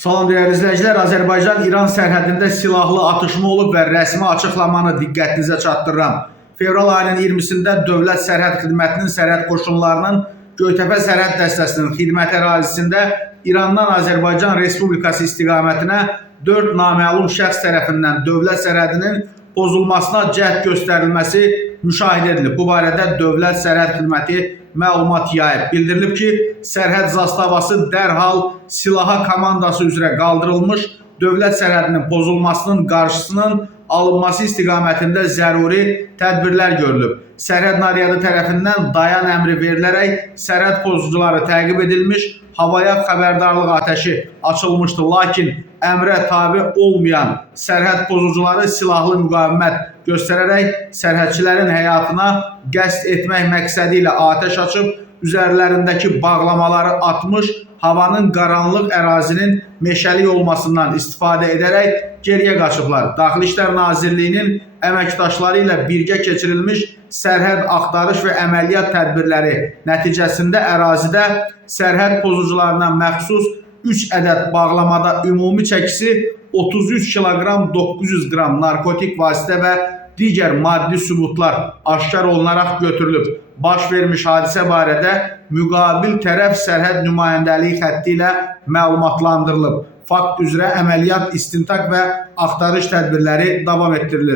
Salam değerli izləyicilər, Azərbaycan-İran sərhədində silahlı atışma olub və rəsmi açıqlamanı diqqətinizə çatdırıram. Fevral ayının 20-sində Dövlət Sərhəd Xidmətinin sərhəd qoşunlarının Göytəpə sərhəd dəstəsinin xidmət ərazisində İrandan Azərbaycan Respublikası istiqamətinə 4 naməlum şəxs tərəfindən dövlət sərhədinin pozulmasına cəhd göstərilməsi müşahidə edilib. Bu barədə Dövlət Sərhəd Xidməti məlumat yayıb. Bildirilib ki, sərhəd zastavası dərhal silaha komandası üzrə qaldırılmış, dövlət sərhədinin pozulmasının qarşısının alınması istiqamətində zəruri tədbirlər görülüb. Sərhəd naryadı tərəfindən dayan əmri verilərək sərhəd pozucuları təqib edilmiş, havaya xəbərdarlıq atəşi açılmışdı. Lakin əmrə tabe olmayan sərhəd pozucuları silahlı müqavimət göstərərək sərhədçilərin həyatına qəsd etmək məqsədi ilə atəş açıb, üzərlərindəki bağlamaları atmış, havanın qaranlıq ərazinin meşəlik olmasından istifadə edərək geriyə qaçıblar. Daxili İşlər Nazirliyinin əməkdaşları ilə birgə keçirilmiş sərhəd axtarış və əməliyyat tədbirləri nəticəsində ərazidə sərhəd pozucularına məxsus 3 ədəd bağlamada ümumi çəkisi 33 kiloqram 900 qram narkotik vasitə və digər maddi sübutlar aşkar olunaraq götürülüb. Baş vermiş hadisə barədə müqabil tərəf sərhəd nümayəndəliyi xətti ilə məlumatlandırılıb. Fakt üzrə əməliyyat, istintaq və axtarış tədbirləri davam etdirilir.